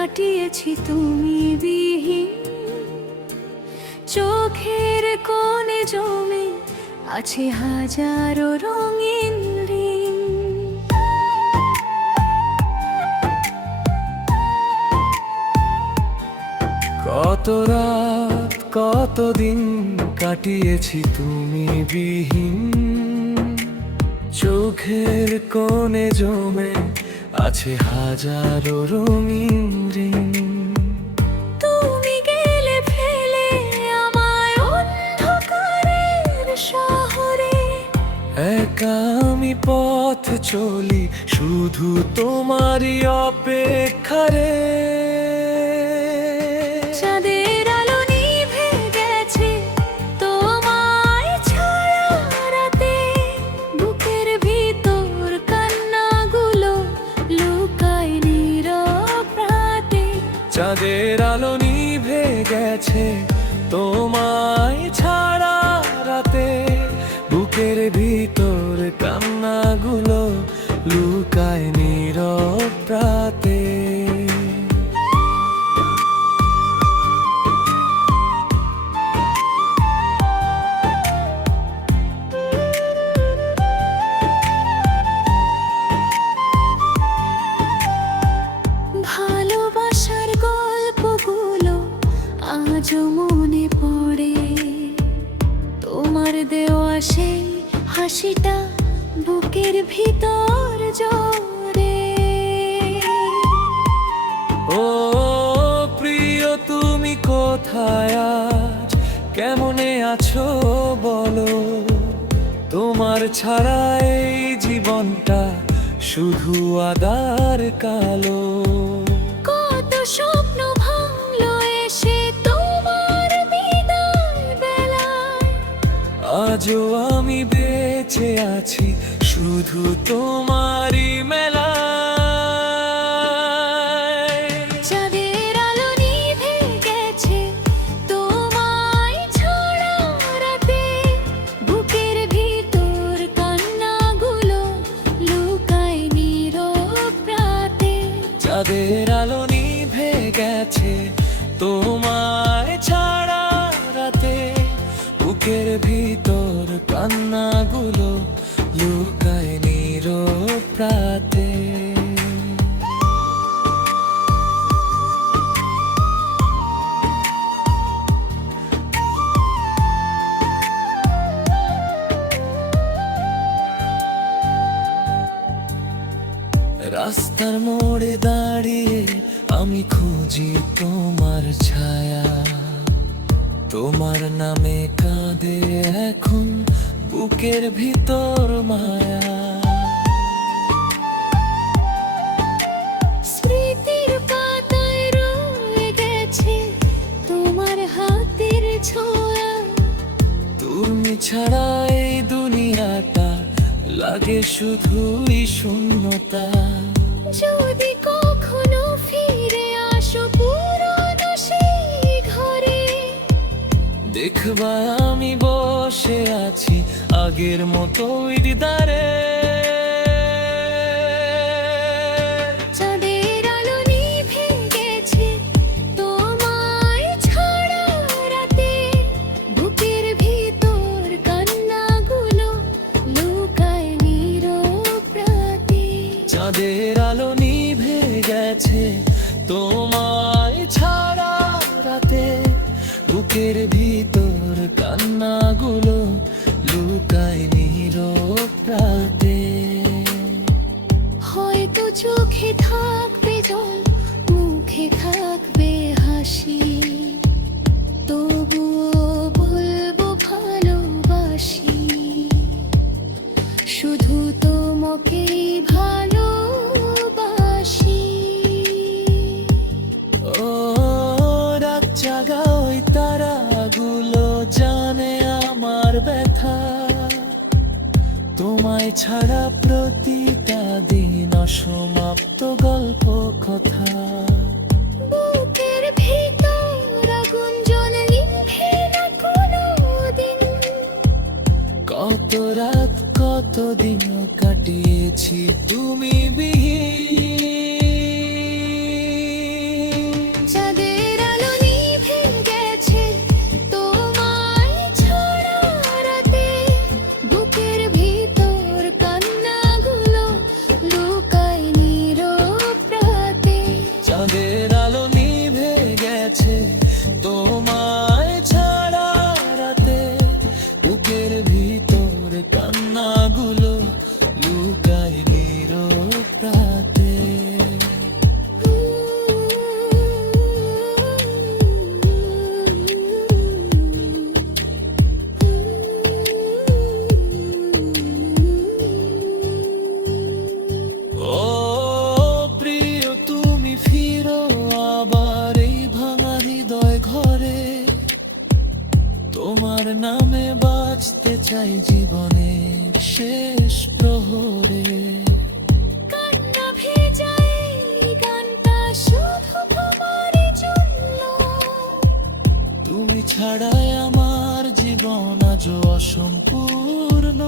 কাটিয়েছি তুমি বিহীন। চোখের কোণে জমে আছে হাজারো রঙিন ঋণ। কত রাত কত দিন কাটিয়েছি তুমি বিহীন। চোখের কোণে জমে আছে হাজারো রঙিন ঋণ। তুমি গেলে ফেলে আমায় অন্ধকারের শহরে। একা আমি পথ চলি শুধু তোমারই অপেক্ষারে। চাঁদের আলো নিভে গেছে তোমায় ছায়া রাতে। বুকের ভিতর কান্নাগুলো লুকায় নীরব রাতে। চাঁদের আলো নিভে গেছে তোমায় ছাড়া রাতে। বুকের ভিতর কান্নাগুলো লুকায় নীরব রাতে। ভালোবাসার গল্পগুলো আজও মনে পড়ে। তোমার দেওয়া সেই হাসিটা বুকের ভিতর জোরে। ও প্রিয় তুমি কোথায় আজ, কেমনে আছো বলো। তোমার ছাড়া এই জীবনটা শুধু আঁধার কালো। কত স্বপ্ন ভাঙলো এসে তোমার বিদায় বেলায়। আজও আমি বেঁচে আছি শুধু তোমারই মেলায়। চাঁদের আলো নিভে গেছে তোমায় ছাড়া রাতে। বুকের ভিতর কান্নাগুলো লুকায় নীরব রাতে। চাঁদের আলো নিভে গেছে তোমায় ছাড়া রাতে। বুকের ভিতর কান্নাগুলো লুকায় নীরব রাতে। রাস্তার মোড়ে দাঁড়িয়ে আমি খুঁজি তোমার ছায়া। তোমার নামে কাঁদে এখন বুকের ভিতর মায়া। স্মৃতির পাতায় রয়ে গেছে তোমার হাতের ছোঁয়া। তুমি ছাড়া এই দুনিয়াটা লাগে শুধুই শূন্যতা। যদি কখনো ফিরে আসো পুরনো সেই ঘরে। দেখবা আমি বসে আছি আগের মতোই দ্বারে। চাঁদের আলো নিভে গেছে তোমায় ছাড়া রাতে। বুকের ভিতর কান্নাগুলো লুকায় নীরব রাতে। চাঁদের আলো নিভে গেছে তোমায় ছাড়া রাতে। বুকের ভিতর কান্নাগুলো লুকায় নীরব রাতে। হয়তো চোখে থাকবে জল, মুখে থাকবে হাসি। তবুও বলবো ভালোবাসি। শুধু তোমাকেই ভালোবাসি। ও রাত জাগা ওই তারাগুলো জানে আমার ব্যথা। তোমায় ছাড়া প্রতিটা দিন অসমাপ্ত গল্প কথা। বুকের ভিতর আগুন জ্বলে নিভে না কোনোদিন। কত রাত কত দিন কাটিয়েছি তুমি বিহীন। ছাড়াই আমার জীবন আজও অসম্পূর্ণ।